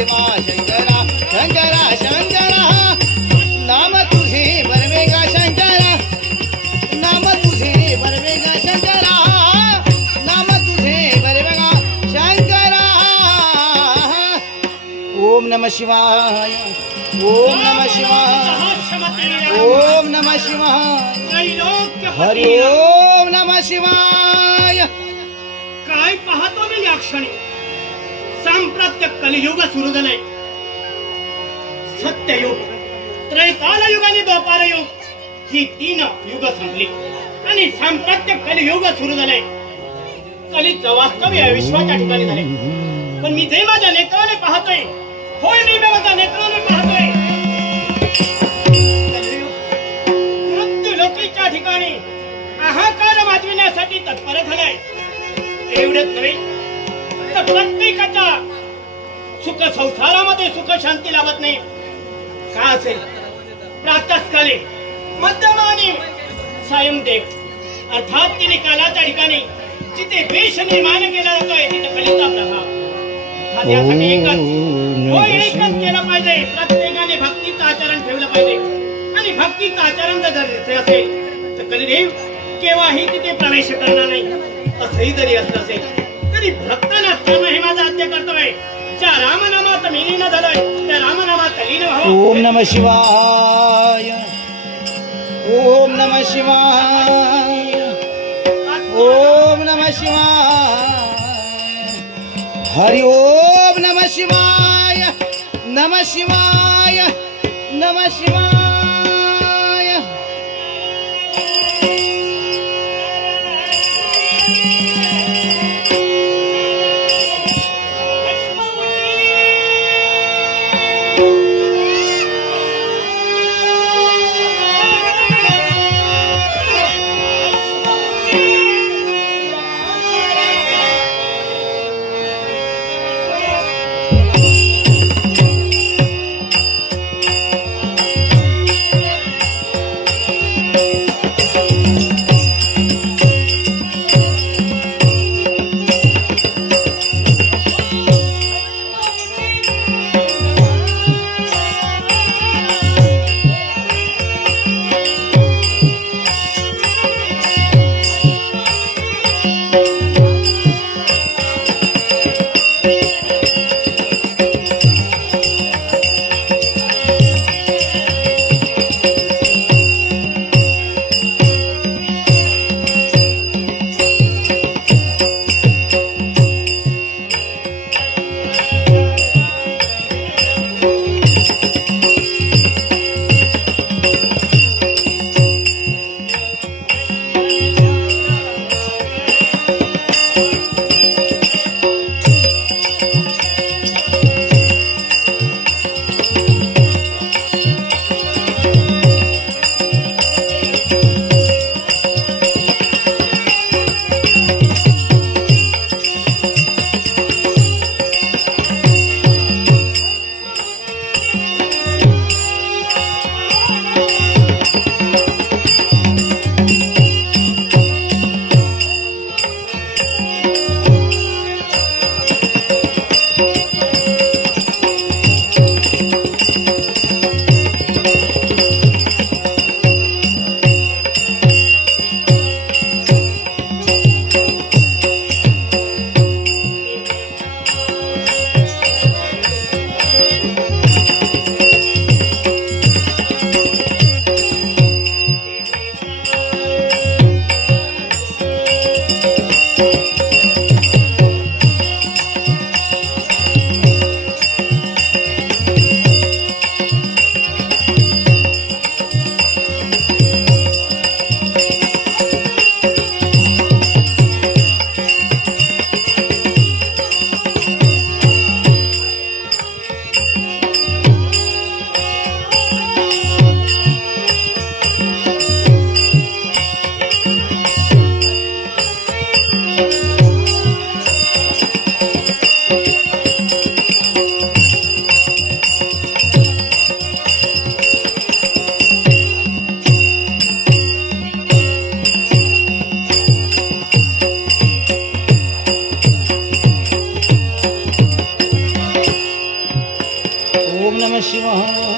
देवा शंकरा शंकरा शंकरा नाम तुझे बरवेगा शंकरा नाम तुझे बरवेगा शंकरा नाम तुझे बरवेगा शंकरा ओम नमः शिवाय ओम नमः शिवाय ओम नमः शिवाय हरि ओम नमः शिवाय काय पाहतो मी या क्षणी सांप्रत्य कलियुग सुरू झालंय सत्ययुग त्रैकाल युग आणि द्वापार युग ही 3 युग संपली आणि सांप्रत्य कलियुग सुरू झालंय कलीचं वास्तव्य विश्वाच्या ठिकाणी झाले पण मी जे माझ्या नेत्राने पाहतोय होय मी माझ्या नेत्राने पाहतोय मृत्यू लोकीच्या ठिकाणी हाहाकार माजविण्यासाठी तत्पर झालाय एवढंच नव्हे तर प्रत्येकाच्या सुख संसारामध्ये सुख शांती लाभत नाही का असेल प्रातःकाली मध्यम आणि सायंदेव अर्थात तिने कालाच्या ठिकाणी जिथे वेश निर्माण केला जातोय तिथे कलीचा प्रभाव त्यासाठी एकच केलं पाहिजे प्रत्येकाने भक्तीचं आचरण ठेवलं पाहिजे आणि भक्तीचं आचरण जर गरजेचे असेल तर कलिदेव केव्हाही तिथे प्रवेश करणार नाही असंही जरी असलं असेल तरी भक्त नसताना हे माझं आद्य कर्तव्य ज्या रामनामात मी लीन झालोय त्या रामनामात लीन व्हावं ओम नमः शिवाय ओम नमः शिवाय ओम नमः शिवाय हरि ओम नमः शिवाय नमः शिवाय नमः शिवाय शिवाय